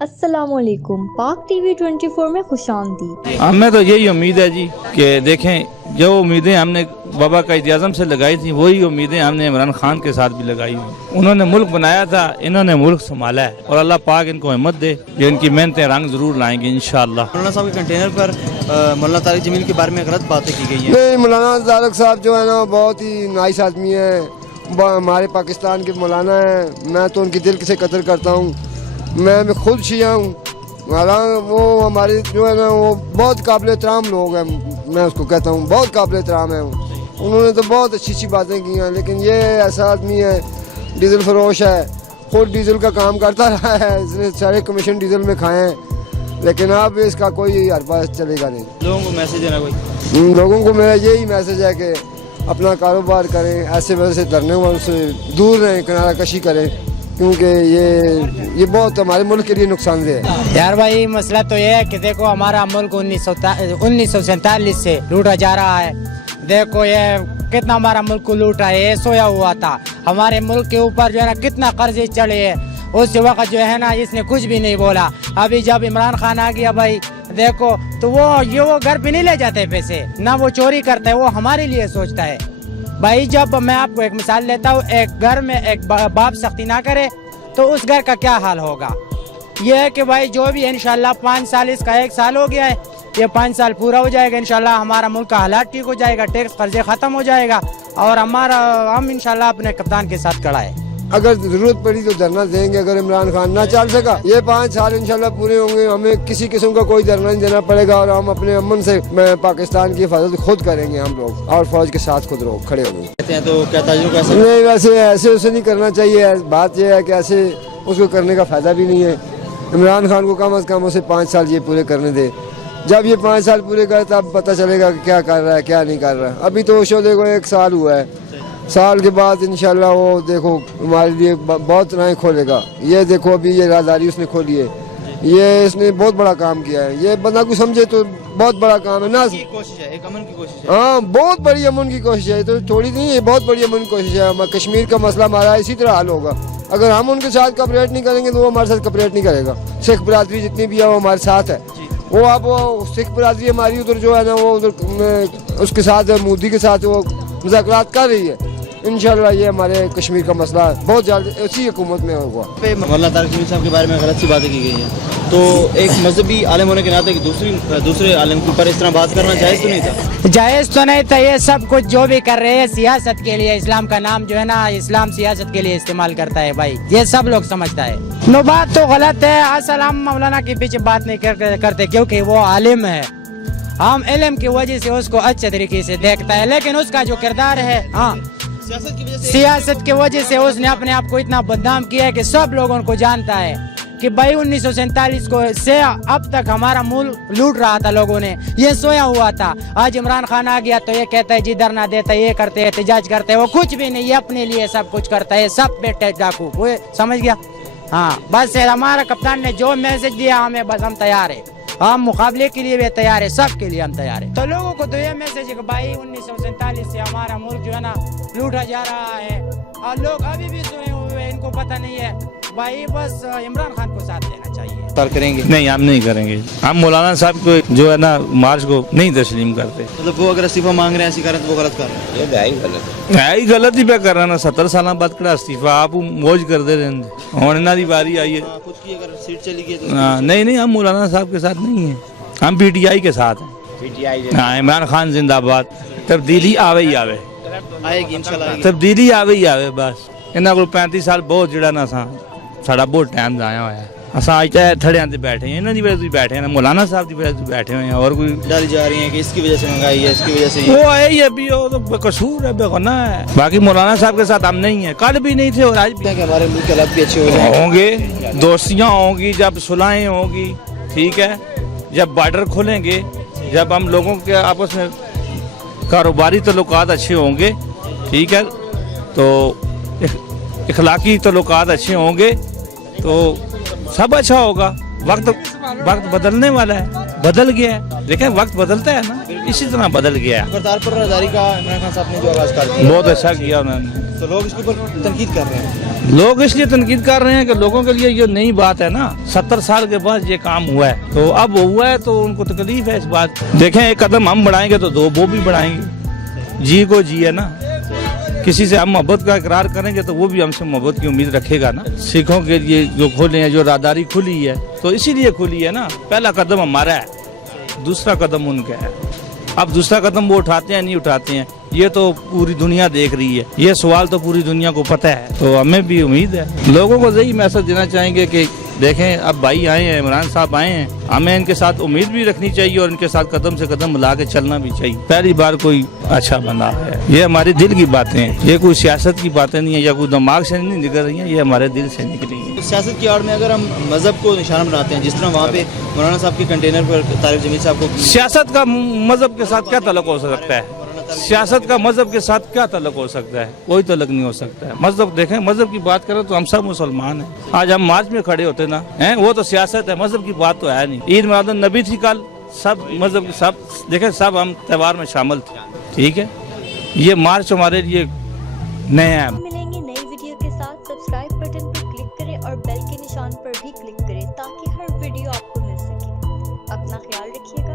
अस्सलाम वालेकुम, पाक टीवी 24 में खुशामदीद। हमें तो यही उम्मीद है जी कि देखें जो उम्मीदें हमने बाबा कायद आज़म से लगाई थी वही उम्मीदें हमने इमरान खान के साथ भी लगाई हुई। उन्होंने मुल्क बनाया था, इन्होंने मुल्क संभाला है और अल्लाह पाक इनको हिम्मत दे कि इनकी मेहनतें रंग जरूर लाएंगे इंशाअल्लाह। मौलाना साहब के कंटेनर पर मौलाना तारिक जमील के बारे में गलत बातें की गई हैं। नहीं, मौलाना तारिक साहब जो है ना बहुत ही नाइस आदमी है, हमारे पाकिस्तान के मौलाना है। मैं तो उनकी दिल से कदर करता हूँ। मैं खुद शिया हूँ, वो हमारे जो है ना वो बहुत काबिल एहतराम लोग हैं। मैं उसको कहता हूँ बहुत काबिल एहतराम है। उन्होंने तो बहुत अच्छी अच्छी बातें की हैं, लेकिन ये ऐसा आदमी है डीजल फरोश है, खुद डीजल का काम करता रहा है, इसने सारे कमीशन डीजल में खाए हैं, लेकिन अब इसका कोई हरबा चलेगा नहीं। लोगों को मैसेज देना कोई लोगों को मेरा यही मैसेज है कि अपना कारोबार करें, ऐसे वैसे धरने वालों से दूर रहें, किनारा कशी करें, क्योंकि ये बहुत हमारे मुल्क के लिए नुकसानदेह है। यार भाई मसला तो ये है कि देखो हमारा मुल्क 1947 से लूटा जा रहा है। देखो ये कितना हमारा मुल्क को लूटा है, ये सोया हुआ था। हमारे मुल्क के ऊपर जो है ना कितना कर्जे चढ़े है, उस वक्त जो है ना इसने कुछ भी नहीं बोला। अभी जब इमरान खान आ गया भाई देखो तो वो घर पे नहीं ले जाते पैसे, ना वो चोरी करता है, वो हमारे लिए सोचता है। भाई जब मैं आपको एक मिसाल लेता हूँ, एक घर में एक बाप सख्ती ना करे तो उस घर का क्या हाल होगा। ये है कि भाई जो भी है इंशाल्लाह 5 साल, इसका 1 साल हो गया है, ये 5 साल पूरा हो जाएगा इंशाल्लाह, हमारा मुल्क का हालात ठीक हो जाएगा, टैक्स कर्जे खत्म हो जाएगा और हम इंशाल्लाह अपने कप्तान के साथ खड़ा है। अगर जरूरत पड़ी तो धरना देंगे। अगर इमरान खान ना चल सका, ये 5 साल इंशाल्लाह पूरे होंगे, हमें किसी किस्म का कोई धरना नहीं देना पड़ेगा और हम अपने अमन से पाकिस्तान की हिफाजत खुद करेंगे हम लोग, और फौज के साथ खुद खड़े होंगे। कहते हैं तो क्या ताजियों का नहीं, वैसे ऐसे उसे नहीं करना चाहिए। बात यह है कि ऐसे उसको करने का फायदा भी नहीं है। इमरान खान को कम अज़ कम उसे 5 साल ये पूरे करने दे। जब ये 5 साल पूरे करे तब पता चलेगा कि क्या कर रहा है क्या नहीं कर रहा है। अभी तो शोले को 1 साल हुआ है, साल के बाद इंशाल्लाह वो देखो हमारे लिए बहुत राहें खोलेगा। ये देखो अभी ये राहदारी उसने खोली है, ये इसने बहुत बड़ा काम किया है। ये बंदा को समझे तो बहुत बड़ा काम है ना, कोशिश है, एक अमन की कोशिश है। हाँ, बहुत बड़ी अमन की कोशिश है, तो थोड़ी नहीं है, बहुत बड़ी अमन की कोशिश है। कश्मीर का मसला हमारा इसी तरह हल होगा। अगर हम उनके साथ कॉपरेट नहीं करेंगे तो वो हमारे साथ कॉपरेट नहीं करेगा। सिख बरादरी जितनी भी है वो हमारे साथ है। वो अब वो सिख बरादरी हमारी उधर जो है ना वो उधर उसके साथ मोदी के साथ वो मुज़ाकरात कर रही है। इंशाल्लाह ये हमारे कश्मीर का मसला बहुत जल्द इसी हुकूमत में होगा। मौलाना तारिक जमील साहब के बारे में गलत सी बातें की गई हैं, तो एक मजहबी आलिम होने के नाते दूसरे आलिम के ऊपर इस तरह बात करना जायज़ तो नहीं था? जायज़ तो नहीं था। ये सब कुछ जो भी कर रहे हैं सियासत के लिए, इस्लाम का नाम जो है ना इस्लाम सियासत के लिए इस्तेमाल करता है भाई, ये सब लोग समझता है। नो बात तो गलत है। असल हम मौलाना के पीछे बात नहीं करते क्योंकि वो आलिम है, हम इल्म की वजह से उसको अच्छे तरीके से देखता है, लेकिन उसका जो किरदार है हाँ सियासत की वजह से उसने अपने आप को इतना बदनाम किया है कि सब लोगों को जानता है कि भाई 1947 को से अब तक हमारा मुल्क लूट रहा था, लोगों ने ये सोया हुआ था। आज इमरान खान आ गया तो ये कहता है जी धरना देता है, ये करते हैं, एहतजाज करते हैं। वो कुछ भी नहीं, ये अपने लिए सब कुछ करता है, सब बेटे डाकू, वो समझ गया। हाँ बस हमारा कप्तान ने जो मैसेज दिया हमें, बस हम तैयार है, हम मुकाबले के लिए भी तैयार है, सब के लिए हम तैयार है। तो लोगों को तो ये मैसेज है कि भाई 1947 से हमारा मुल्क जो है ना लूटा जा रहा है, और लोग अभी भी सोए हुए हैं, इनको पता नहीं है भाई। बस इमरान खान को साथ देना चाहिए। तार करेंगे नहीं, हम नहीं करेंगे। हम मौलाना साहब को जो है ना मार्च को नहीं तस्लीम करते। मतलब वो अगर इस्तीफा मांग रहे हैं ऐसी करें तो वो गलत कर रहे हैं। है ही गलत ही पे कर रहा ना। 17 साल बाद कड़ा इस्तीफा आप मौज कर दे रहे और इन्हों की बारी आई है। खुद की अगर सीट चली गई तो नहीं, हम मौलाना साहब के साथ नहीं है, हम PTI के साथ हैं। हाँ, इमरान खान जिंदाबाद। तब्दीली आवे ही आवे, आएगी इंशाल्लाह। तब्दीली आवे ही आवे। बस इन्हों को 35 साल बहुत जड़ा ना साड़ा बहुत टाइम जाया हुआ है। असा अज थड़ियां ते बैठे हैं, इन्हों की वजह से बैठे हैं, मौलाना साहब की वजह से बैठे हुए हैं। और कोई डाली जा रही है कि इसकी वजह से महंगाई है, इसकी वजह से वो है ही अभी, वो तो बेकसूर है, बेगुनाह है। बाकी मौलाना साहब के साथ हम नहीं है, कल भी नहीं थे और आज भी। हमारे मुल्क के हालात भी अच्छे हो जाएंगे, होंगे, दोस्तियाँ होंगी, जब सुलहें होंगी, ठीक है, जब बॉर्डर खुलेंगे, जब हम लोगों के आपस में कारोबारी तल्लुकात अच्छे होंगे, ठीक है, तो इखलाकी तल्लुकात अच्छे होंगे तो सब अच्छा होगा। वक्त बदलने वाला है, बदल गया है, लेकिन वक्त बदलता है ना, इसी तरह बदल गया है। करतारपुर राहदारी का इमरान खान साहब ने जो आगाज कर दिया बहुत अच्छा किया उन्होंने। तो लोग इसके ऊपर तनकीद कर रहे हैं। लोग इसलिए तनकीद कर रहे हैं कि लोगों के लिए ये नई बात है ना, 70 साल के बाद ये काम हुआ है, तो अब हुआ है तो उनको तकलीफ है इस बात। देखें, एक कदम हम बढ़ाएंगे तो 2 वो भी बढ़ाएंगे। जी को जी है ना, किसी से हम मोहब्बत का इकरार करेंगे तो वो भी हमसे मोहब्बत की उम्मीद रखेगा ना। सिखों के लिए जो खोले हैं, जो राहदारी खुली है, तो इसीलिए खुली है ना। पहला कदम हमारा है, दूसरा कदम उनका है। अब दूसरा कदम वो उठाते हैं नहीं उठाते हैं, ये तो पूरी दुनिया देख रही है। ये सवाल तो पूरी दुनिया को पता है, तो हमें भी उम्मीद है। लोगों को यही मैसेज देना चाहेंगे कि देखें, अब भाई आए हैं, इमरान साहब आए हैं, हमें इनके साथ उम्मीद भी रखनी चाहिए और इनके साथ कदम से कदम मिला के चलना भी चाहिए। पहली बार कोई अच्छा बना है। ये हमारे दिल की बातें हैं, ये कोई सियासत की बातें नहीं है या कोई दिमाग से नहीं निकल रही है, ये हमारे दिल से निकली है। सियासत की आड़ में अगर हम मजहब को निशाना बनाते हैं, जिस तरह वहाँ पे मौलाना साहब के कंटेनर पर तारिक जमील साहब को, सियासत का मजहब के साथ क्या ताल्लुक हो सकता है? सियासत का मजहब के साथ क्या ताल्लुक हो सकता है? कोई ताल्लुक नहीं हो सकता है। मजहब देखें, मजहब की बात करें तो हम सब मुसलमान हैं। आज हम मार्च में खड़े होते ना हैं, वो तो सियासत है, मजहब की बात तो है नहीं। ईद मिलाद नबी थी कल, सब मजहब के सब देखें, सब हम त्यौहार में शामिल थे, ठीक है। ये मार्च हमारे लिए नया है। मिलेंगे नई वीडियो के साथ। सब्सक्राइब बटन पर क्लिक करें और बेल के निशान पर भी क्लिक करें ताकि हर वीडियो आपको मिल सके। अपना ख्याल रखिए।